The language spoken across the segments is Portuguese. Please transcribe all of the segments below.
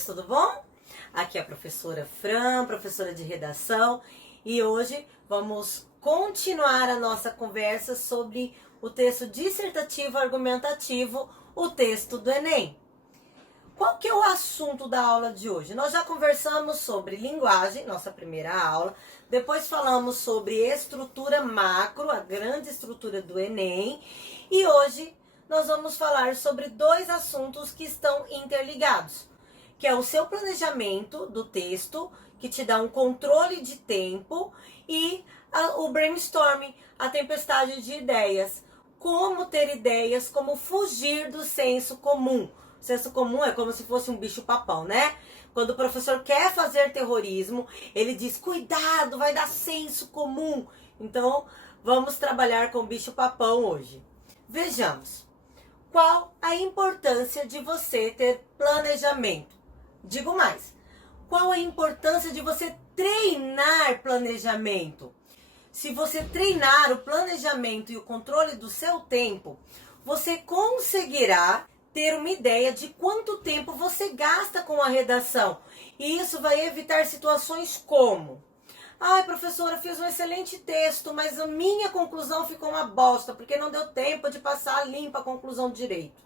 todos, tudo bom? Aqui é a professora Fran, professora de redação, e hoje vamos continuar a nossa conversa sobre o texto dissertativo argumentativo, o texto do Enem. Qual que é o assunto da aula de hoje? Nós já conversamos sobre linguagem, nossa primeira aula, depois falamos sobre estrutura macro, a grande estrutura do Enem, e hoje nós vamos falar sobre dois assuntos que estão interligados, que é o seu planejamento do texto, que te dá um controle de tempo, e o brainstorming, a tempestade de ideias. Como ter ideias, como fugir do senso comum. O senso comum é como se fosse um bicho-papão, né? Quando o professor quer fazer terrorismo, ele diz, cuidado, vai dar senso comum. Então, vamos trabalhar com o bicho-papão hoje. Vejamos, qual a importância de você ter planejamento? Digo mais, qual a importância de você treinar planejamento? Se você treinar o planejamento e o controle do seu tempo, você conseguirá ter uma ideia de quanto tempo você gasta com a redação. E isso vai evitar situações como: ai, professora, fiz um excelente texto, mas a minha conclusão ficou uma bosta, porque não deu tempo de passar limpa a conclusão direito.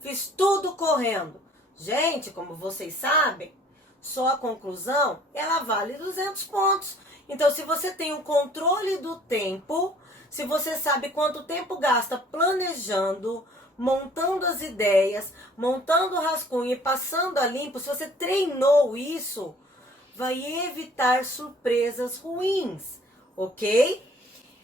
Fiz tudo correndo. Gente, como vocês sabem, só a conclusão, ela vale 200 pontos. Então, se você tem o controle do tempo, se você sabe quanto tempo gasta planejando, montando as ideias, montando o rascunho e passando a limpo, se você treinou isso, vai evitar surpresas ruins, ok?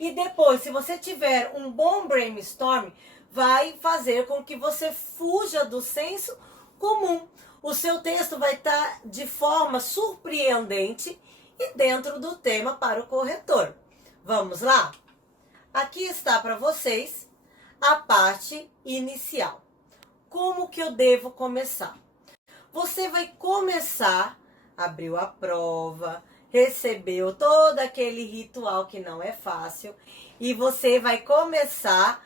E depois, se você tiver um bom brainstorm, vai fazer com que você fuja do senso comum. O seu texto vai estar de forma surpreendente e dentro do tema para o corretor. Vamos lá? Aqui está para vocês a parte inicial. Como que eu devo começar? Você vai começar, abriu a prova, recebeu todo aquele ritual que não é fácil, e você vai começar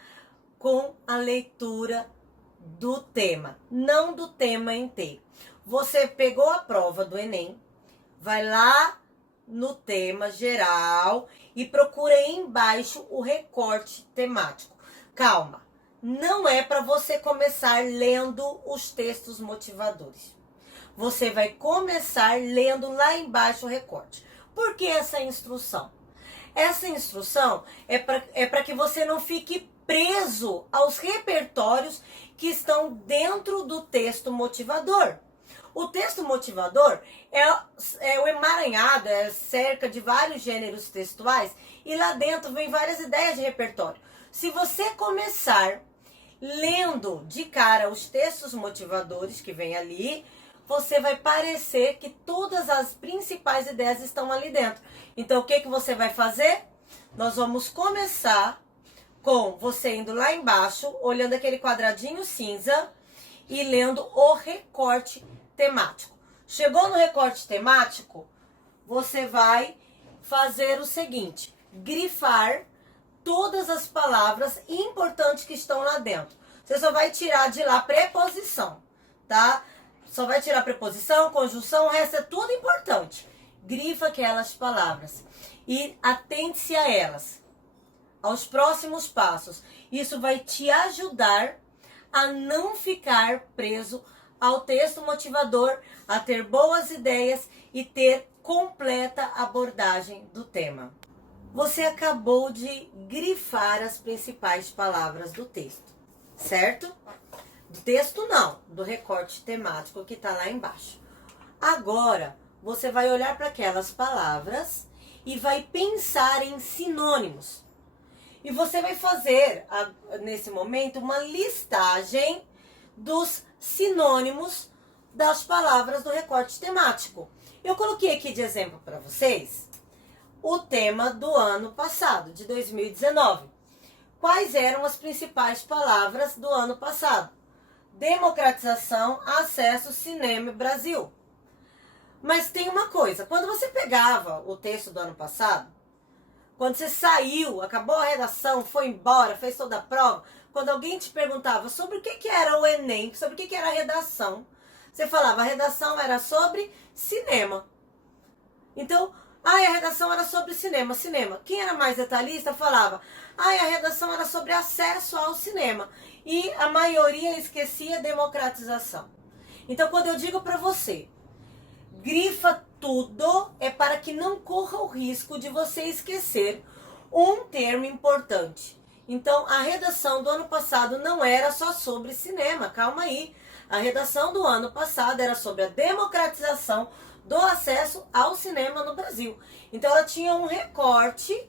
com a leitura do tema, não do tema inteiro. Você pegou a prova do Enem, vai lá no tema geral e procura aí embaixo o recorte temático. Calma, não é para você começar lendo os textos motivadores. Você vai começar lendo lá embaixo o recorte. Por que essa instrução? Essa instrução é para que você não fique preso aos repertórios que estão dentro do texto motivador. O texto motivador é o emaranhado, é cerca de vários gêneros textuais, e lá dentro vem várias ideias de repertório. Se você começar lendo de cara os textos motivadores que vem ali, você vai parecer que todas as principais ideias estão ali dentro. Então, o que você vai fazer? Nós vamos começar com você indo lá embaixo, olhando aquele quadradinho cinza e lendo o recorte temático. Chegou no recorte temático, você vai fazer o seguinte: grifar todas as palavras importantes que estão lá dentro. Você só vai tirar de lá preposição, tá? Só vai tirar preposição, conjunção, o resto é tudo importante. Grifa aquelas palavras e atente-se a elas, aos próximos passos. Isso vai te ajudar a não ficar preso ao texto motivador, a ter boas ideias e ter completa abordagem do tema. Você acabou de grifar as principais palavras do texto, certo? Do texto não, do recorte temático que está lá embaixo. Agora, você vai olhar para aquelas palavras e vai pensar em sinônimos. E você vai fazer, nesse momento, uma listagem dos sinônimos das palavras do recorte temático. Eu coloquei aqui de exemplo para vocês o tema do ano passado, de 2019. Quais eram as principais palavras do ano passado? Democratização, acesso, cinema e Brasil. Mas tem uma coisa, quando você pegava o texto do ano passado, quando você saiu, acabou a redação, foi embora, fez toda a prova, quando alguém te perguntava sobre o que era o Enem, sobre o que era a redação, Você falava, a redação era sobre cinema. Então, a redação era sobre cinema. Quem era mais detalhista falava, a redação era sobre acesso ao cinema. E a maioria esquecia democratização. Então, quando eu digo para você, grifa tudo, é para que não corra o risco de você esquecer um termo importante. Então, a redação do ano passado não era só sobre cinema, calma aí. A redação do ano passado era sobre a democratização do acesso ao cinema no Brasil. Então, ela tinha um recorte,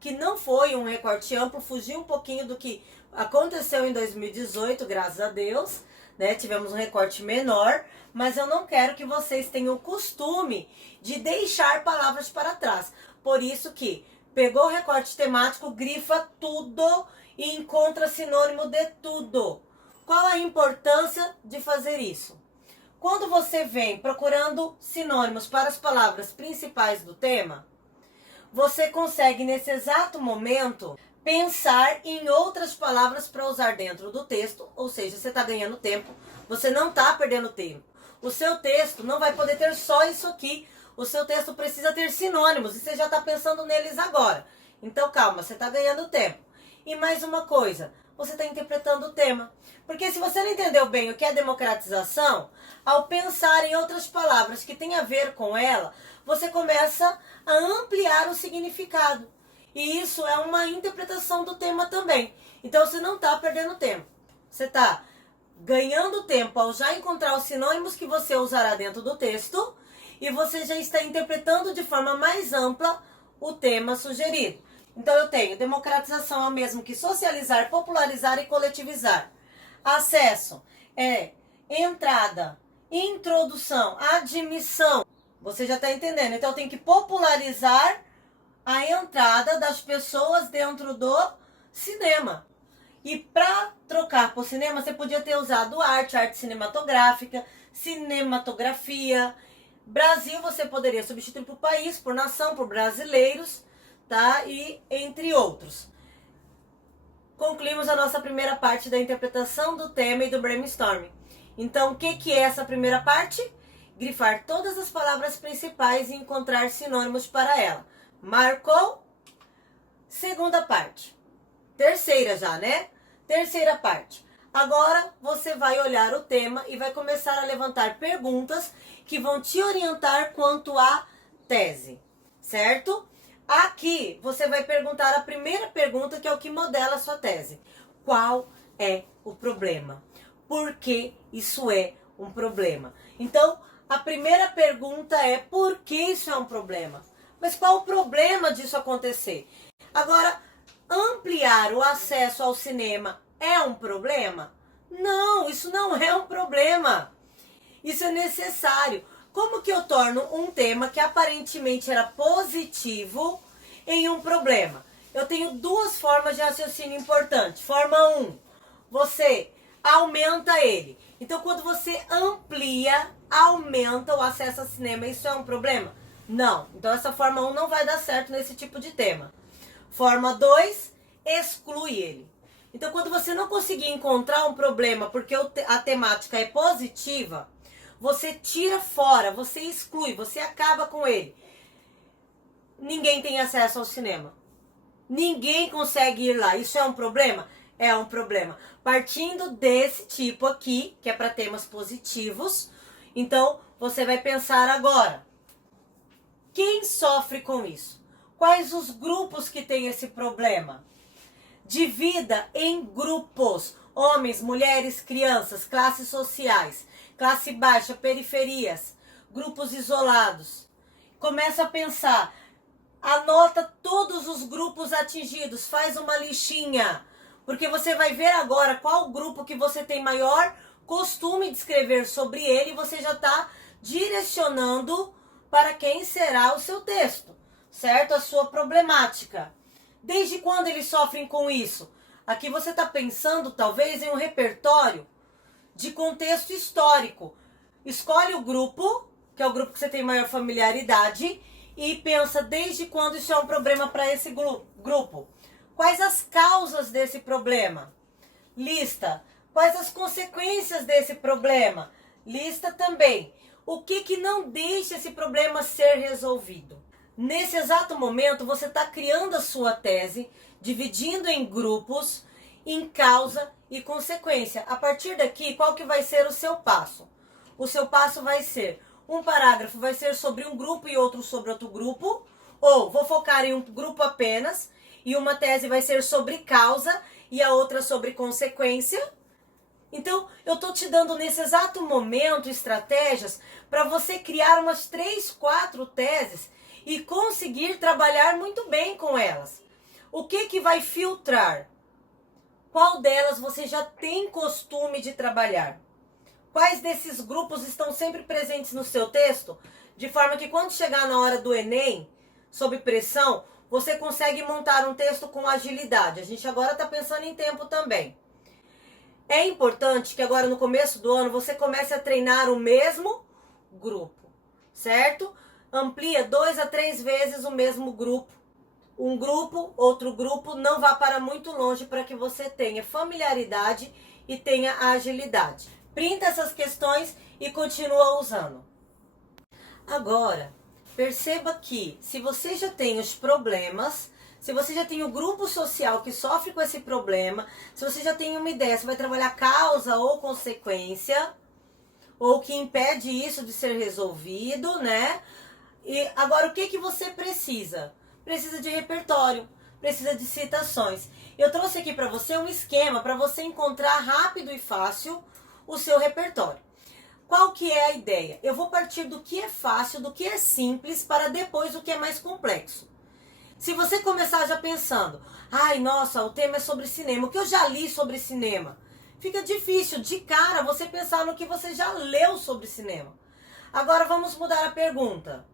que não foi um recorte amplo, fugiu um pouquinho do que aconteceu em 2018, graças a Deus, né? Tivemos um recorte menor, mas eu não quero que vocês tenham o costume de deixar palavras para trás. Por isso que pegou o recorte temático, grifa tudo e encontra sinônimo de tudo. Qual a importância de fazer isso? Quando você vem procurando sinônimos para as palavras principais do tema, você consegue nesse exato momento pensar em outras palavras para usar dentro do texto, ou seja, você está ganhando tempo, você não está perdendo tempo. O seu texto não vai poder ter só isso aqui, o seu texto precisa ter sinônimos e você já está pensando neles agora. Então calma, você está ganhando tempo. E mais uma coisa, você está interpretando o tema. Porque se você não entendeu bem o que é democratização, ao pensar em outras palavras que têm a ver com ela, você começa a ampliar o significado. E isso é uma interpretação do tema também. Então você não está perdendo tempo. Você está ganhando tempo ao já encontrar os sinônimos que você usará dentro do texto e você já está interpretando de forma mais ampla o tema sugerido. Então eu tenho democratização é o mesmo que socializar, popularizar e coletivizar. Acesso é entrada, introdução, admissão. Você já está entendendo? Então eu tenho que popularizar a entrada das pessoas dentro do cinema. E para trocar por cinema, você podia ter usado arte cinematográfica, cinematografia. Brasil você poderia substituir por país, por nação, por brasileiros, tá? E entre outros. Concluímos a nossa primeira parte da interpretação do tema e do brainstorming. Então, o que é essa primeira parte? Grifar todas as palavras principais e encontrar sinônimos para ela. Marcou? Segunda parte. Terceira já, né? Terceira parte. Agora você vai olhar o tema e vai começar a levantar perguntas que vão te orientar quanto à tese, certo? Aqui você vai perguntar a primeira pergunta, que é o que modela a sua tese. Qual é o problema? Por que isso é um problema? Então, a primeira pergunta é por que isso é um problema? Mas qual o problema disso acontecer? Agora, ampliar o acesso ao cinema é um problema? Não, isso não é um problema. Isso é necessário. Como que eu torno um tema que aparentemente era positivo em um problema? Eu tenho duas formas de raciocínio importantes. Forma 1, você aumenta ele. Então, quando você amplia, aumenta o acesso ao cinema, isso é um problema? Não. Então, essa forma 1 não vai dar certo nesse tipo de tema. Forma 2, exclui ele. Então, quando você não conseguir encontrar um problema porque a temática é positiva, você tira fora, você exclui, você acaba com ele. Ninguém tem acesso ao cinema. Ninguém consegue ir lá. Isso é um problema? É um problema. Partindo desse tipo aqui, que é para temas positivos, então você vai pensar agora. Quem sofre com isso? Quais os grupos que têm esse problema? Divida em grupos. Homens, mulheres, crianças, classes sociais, classe baixa, periferias, grupos isolados. Começa a pensar. Anota todos os grupos atingidos. Faz uma listinha. Porque você vai ver agora qual grupo que você tem maior costume de escrever sobre ele. E você já está direcionando para quem será o seu texto, certo? A sua problemática. Desde quando eles sofrem com isso? Aqui você está pensando talvez em um repertório de contexto histórico. Escolhe o grupo, que é o grupo que você tem maior familiaridade, e pensa desde quando isso é um problema para esse grupo. Quais as causas desse problema? Lista. Quais as consequências desse problema? Lista também o que não deixa esse problema ser resolvido. Nesse exato momento, você está criando a sua tese, dividindo em grupos, em causa e consequência. A partir daqui, qual que vai ser o seu passo? O seu passo vai ser, um parágrafo vai ser sobre um grupo e outro sobre outro grupo, ou vou focar em um grupo apenas, e uma tese vai ser sobre causa e a outra sobre consequência. Então, eu estou te dando nesse exato momento estratégias para você criar umas 3, 4 teses e conseguir trabalhar muito bem com elas. O que vai filtrar? Qual delas você já tem costume de trabalhar? Quais desses grupos estão sempre presentes no seu texto? De forma que quando chegar na hora do Enem, sob pressão, você consegue montar um texto com agilidade. A gente agora está pensando em tempo também. É importante que agora no começo do ano você comece a treinar o mesmo grupo, certo? Amplia 2 a 3 vezes o mesmo grupo. Um grupo, outro grupo, não vá para muito longe para que você tenha familiaridade e tenha agilidade. Printa essas questões e continua usando. Agora, perceba que se você já tem os problemas, se você já tem o grupo social que sofre com esse problema, se você já tem uma ideia, se vai trabalhar causa ou consequência, ou que impede isso de ser resolvido, né? E agora o que você precisa? Precisa de repertório, precisa de citações. Eu trouxe aqui para você um esquema para você encontrar rápido e fácil o seu repertório. Qual que é a ideia? Eu vou partir do que é fácil, do que é simples, para depois o que é mais complexo. Se você começar já pensando, ai, nossa, o tema é sobre cinema, o que eu já li sobre cinema? Fica difícil, de cara, você pensar no que você já leu sobre cinema. Agora vamos mudar a pergunta.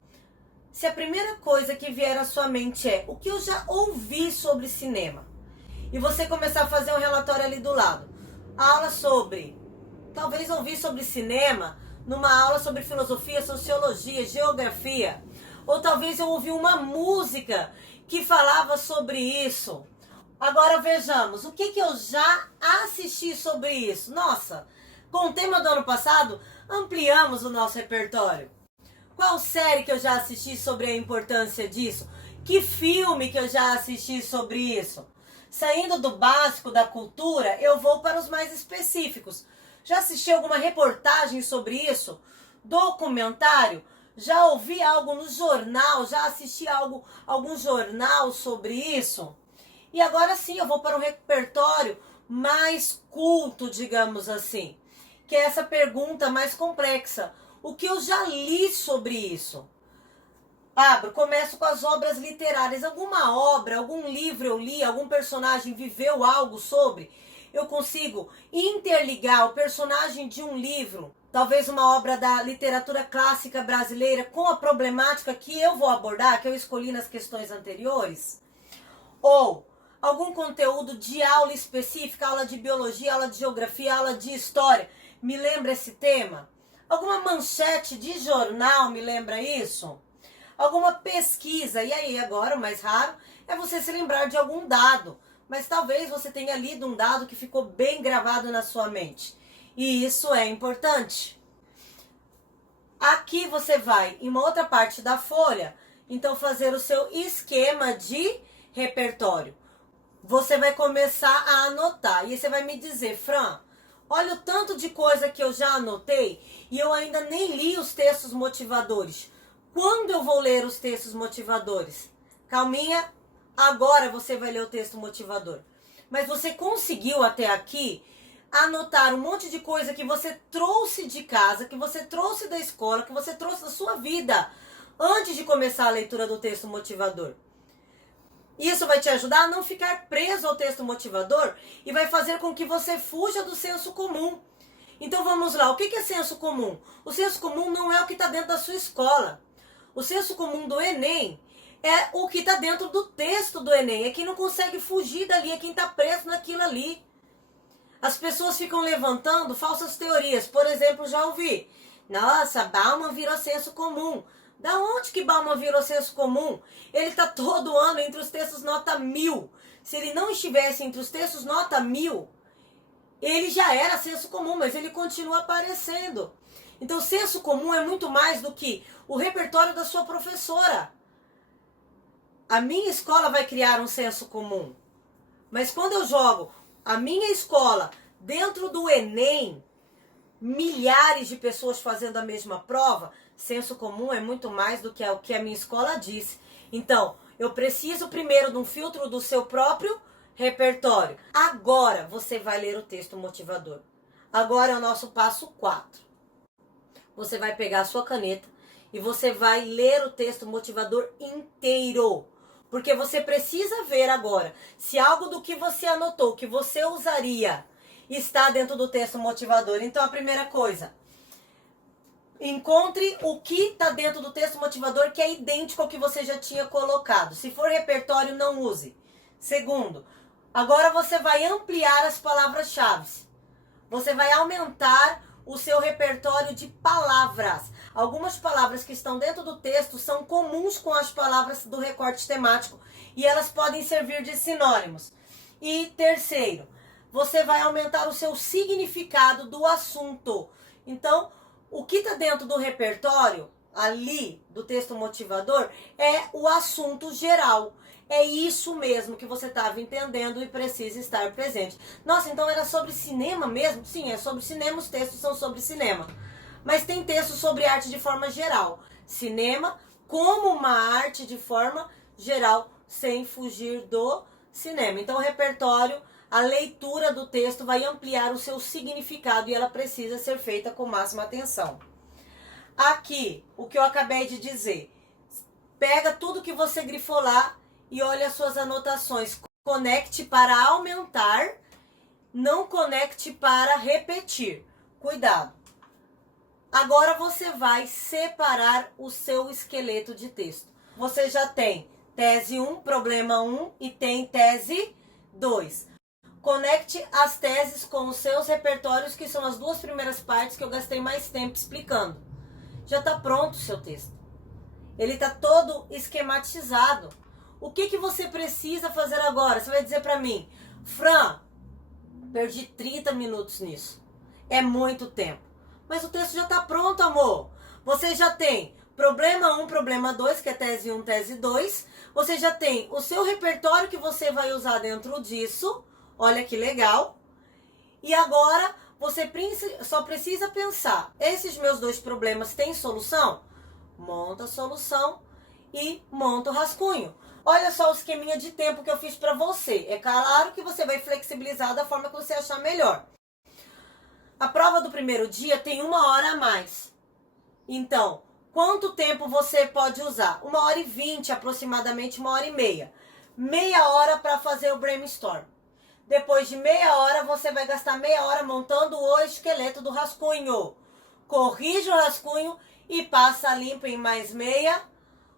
Se a primeira coisa que vier à sua mente é o que eu já ouvi sobre cinema, e você começar a fazer um relatório ali do lado, aula sobre, talvez ouvir sobre cinema numa aula sobre filosofia, sociologia, geografia, ou talvez eu ouvi uma música que falava sobre isso. Agora vejamos, o que eu já assisti sobre isso? Nossa, com o tema do ano passado, ampliamos o nosso repertório. Qual série que eu já assisti sobre a importância disso? Que filme que eu já assisti sobre isso? Saindo do básico da cultura, eu vou para os mais específicos. Já assisti alguma reportagem sobre isso? Documentário? Já ouvi algo no jornal? Já assisti algum jornal sobre isso? E agora sim, eu vou para um repertório mais culto, digamos assim, que é essa pergunta mais complexa. O que eu já li sobre isso? Começo com as obras literárias. Alguma obra, algum livro eu li, algum personagem viveu algo sobre? Eu consigo interligar o personagem de um livro, talvez uma obra da literatura clássica brasileira, com a problemática que eu vou abordar, que eu escolhi nas questões anteriores? Ou algum conteúdo de aula específica, aula de biologia, aula de geografia, aula de história, me lembra esse tema? Alguma manchete de jornal me lembra isso? Alguma pesquisa? E aí, agora, o mais raro é você se lembrar de algum dado. Mas talvez você tenha lido um dado que ficou bem gravado na sua mente. E isso é importante. Aqui você vai, em uma outra parte da folha, então fazer o seu esquema de repertório. Você vai começar a anotar. E você vai me dizer, Fran, olha o tanto de coisa que eu já anotei e eu ainda nem li os textos motivadores. Quando eu vou ler os textos motivadores? Calminha, agora você vai ler o texto motivador. Mas você conseguiu até aqui anotar um monte de coisa que você trouxe de casa, que você trouxe da escola, que você trouxe da sua vida, antes de começar a leitura do texto motivador. Isso vai te ajudar a não ficar preso ao texto motivador e vai fazer com que você fuja do senso comum. Então vamos lá, o que é senso comum? O senso comum não é o que está dentro da sua escola. O senso comum do Enem é o que está dentro do texto do Enem. É quem não consegue fugir dali, é quem está preso naquilo ali. As pessoas ficam levantando falsas teorias. Por exemplo, já ouvi, nossa, Bauman virou senso comum. Da onde que Bauman virou senso comum? Ele está todo ano entre os textos nota 1000. Se ele não estivesse entre os textos nota 1000, ele já era senso comum, mas ele continua aparecendo. Então, senso comum é muito mais do que o repertório da sua professora. A minha escola vai criar um senso comum. Mas quando eu jogo a minha escola dentro do Enem, milhares de pessoas fazendo a mesma prova, senso comum é muito mais do que o que a minha escola disse. Então, eu preciso primeiro de um filtro do seu próprio repertório. Agora você vai ler o texto motivador. Agora é o nosso passo 4. Você vai pegar a sua caneta e você vai ler o texto motivador inteiro. Porque você precisa ver agora se algo do que você anotou, que você usaria, está dentro do texto motivador. Então, a primeira coisa, encontre o que está dentro do texto motivador que é idêntico ao que você já tinha colocado. Se for repertório, não use. Segundo, agora você vai ampliar as palavras-chave. Você vai aumentar o seu repertório de palavras. Algumas palavras que estão dentro do texto são comuns com as palavras do recorte temático e elas podem servir de sinônimos. E terceiro, você vai aumentar o seu significado do assunto. Então, o que está dentro do repertório, ali, do texto motivador, é o assunto geral. É isso mesmo que você estava entendendo e precisa estar presente. Nossa, então era sobre cinema mesmo? Sim, é sobre cinema, os textos são sobre cinema. Mas tem textos sobre arte de forma geral. Cinema como uma arte de forma geral, sem fugir do cinema. Então o repertório, a leitura do texto vai ampliar o seu significado e ela precisa ser feita com máxima atenção. Aqui, o que eu acabei de dizer. Pega tudo que você grifou lá e olha as suas anotações. Conecte para aumentar, não conecte para repetir. Cuidado. Agora você vai separar o seu esqueleto de texto. Você já tem tese 1, problema 1 e tem tese 2. Conecte as teses com os seus repertórios, que são as duas primeiras partes que eu gastei mais tempo explicando. Já está pronto o seu texto. Ele está todo esquematizado. O que você precisa fazer agora? Você vai dizer para mim, Fran, perdi 30 minutos nisso. É muito tempo. Mas o texto já está pronto, amor. Você já tem problema 1, problema 2, que é tese 1, tese 2. Você já tem o seu repertório que você vai usar dentro disso. Olha que legal. E agora você só precisa pensar, esses meus dois problemas têm solução? Monta a solução e monta o rascunho. Olha só o esqueminha de tempo que eu fiz para você. É claro que você vai flexibilizar da forma que você achar melhor. A prova do primeiro dia tem 1 hora a mais. Então, quanto tempo você pode usar? 1h20, aproximadamente 1h30. Meia hora para fazer o brainstorm. Depois de meia hora, você vai gastar meia hora montando o esqueleto do rascunho. Corrige o rascunho e passa limpo em mais meia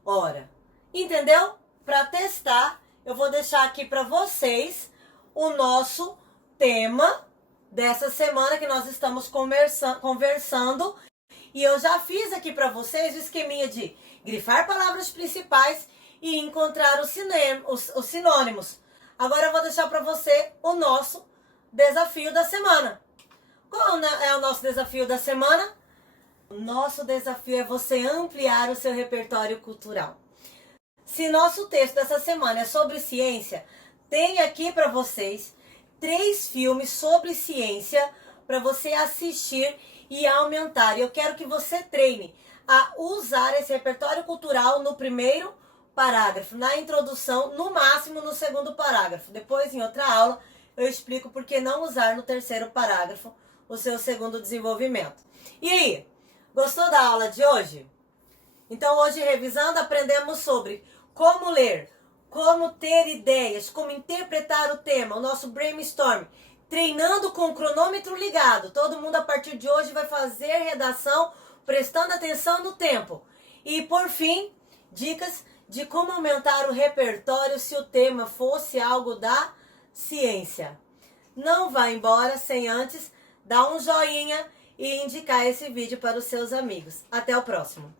hora. Entendeu? Para testar, eu vou deixar aqui para vocês o nosso tema dessa semana que nós estamos conversando. E eu já fiz aqui para vocês o esqueminha de grifar palavras principais e encontrar os sinônimos. Agora eu vou deixar para você o nosso desafio da semana. Qual é o nosso desafio da semana? O nosso desafio é você ampliar o seu repertório cultural. Se nosso texto dessa semana é sobre ciência, tem aqui para vocês 3 filmes sobre ciência para você assistir e aumentar. E eu quero que você treine a usar esse repertório cultural no primeiro parágrafo, na introdução, no máximo no segundo parágrafo. Depois, em outra aula, eu explico por que não usar no terceiro parágrafo o seu segundo desenvolvimento. E aí, gostou da aula de hoje? Então, hoje, revisando, aprendemos sobre como ler, como ter ideias, como interpretar o tema, o nosso brainstorm, treinando com o cronômetro ligado. Todo mundo a partir de hoje vai fazer redação prestando atenção no tempo. E por fim, dicas de como aumentar o repertório se o tema fosse algo da ciência. Não vá embora sem antes dar um joinha e indicar esse vídeo para os seus amigos. Até o próximo.